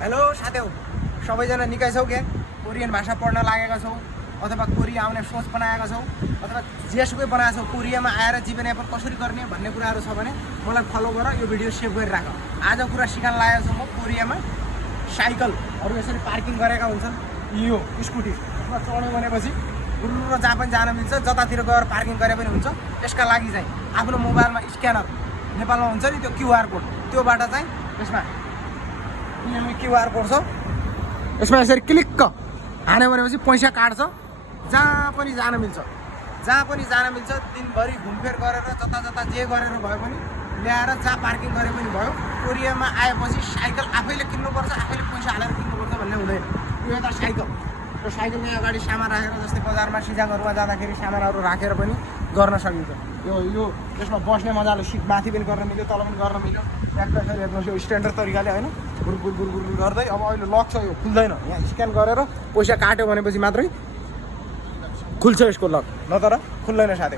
Hello साथीहरु, सबैजना निकै छौ के? कोरियन भाषा पढ्न लागेका छौ अथवा कोरिया आउने सोच बनाएका छौ अथवा जेसुकै बनाएको छौ कोरियामा आएर जीवनयापन कसरी गर्ने भन्ने कुराहरु छ भने मलाई फलो गर, यो भिडियो सेभ गरि राख। आज कुरा सिकाउन लागेको छु म कोरियामा साइकलहरु यसरी पार्किङ गरेका हुन्छन्। यो स्कुटी यसमा चढ्यो भनेपछि गुरुर जहाँ पनि जान मिल्छ, जतातिर गएर पार्किङ गरे पनि हुन्छ। त्यसका लागि चाहिँ आफ्नो मोबाइलमा स्क्यानर नेपालमा हुन्छ नि त्यो क्यूआर कोड, त्योबाट चाहिँ यसमा क्यूआर कोड छ, यसमा यसरी क्लिक्क हान्यो भनेपछि पैसा काट्छ। जहाँ पनि जान मिल्छ, जहाँ पनि जान मिल्छ। दिनभरि घुमफेर गरेर जता जता जे गरेर भए पनि ल्याएर जहाँ पार्किङ गरे पनि भयो। कोरियामा आएपछि साइकल आफैले किन्नुपर्छ, आफैले पैसा हालेर किन्नुपर्छ भन्ने हुँदैन। यो एउटा साइकल, यो साइकलको अगाडि सामान राखेर जस्तै बजारमा सिजाङहरुमा जाँदाखेरि सामानहरु राखेर पनि गर्न सकिन्छ। यो यसमा बस्ने मजाले सिट माथि पनि गर्न मिल्यो, तल पनि गर्न मिल्यो। ट्याक्कै हेर्नुहोस् यो स्ट्यान्डर्ड तरिकाले हैन, गुरगुर गुरगुर गर्दै। अब अहिले लक छ, यो खुल्दैन। यहाँ स्क्यान गरेर पैसा काट्यो भनेपछि मात्रै खुल्छ यसको लक, नत्र खुल्दैन साथै।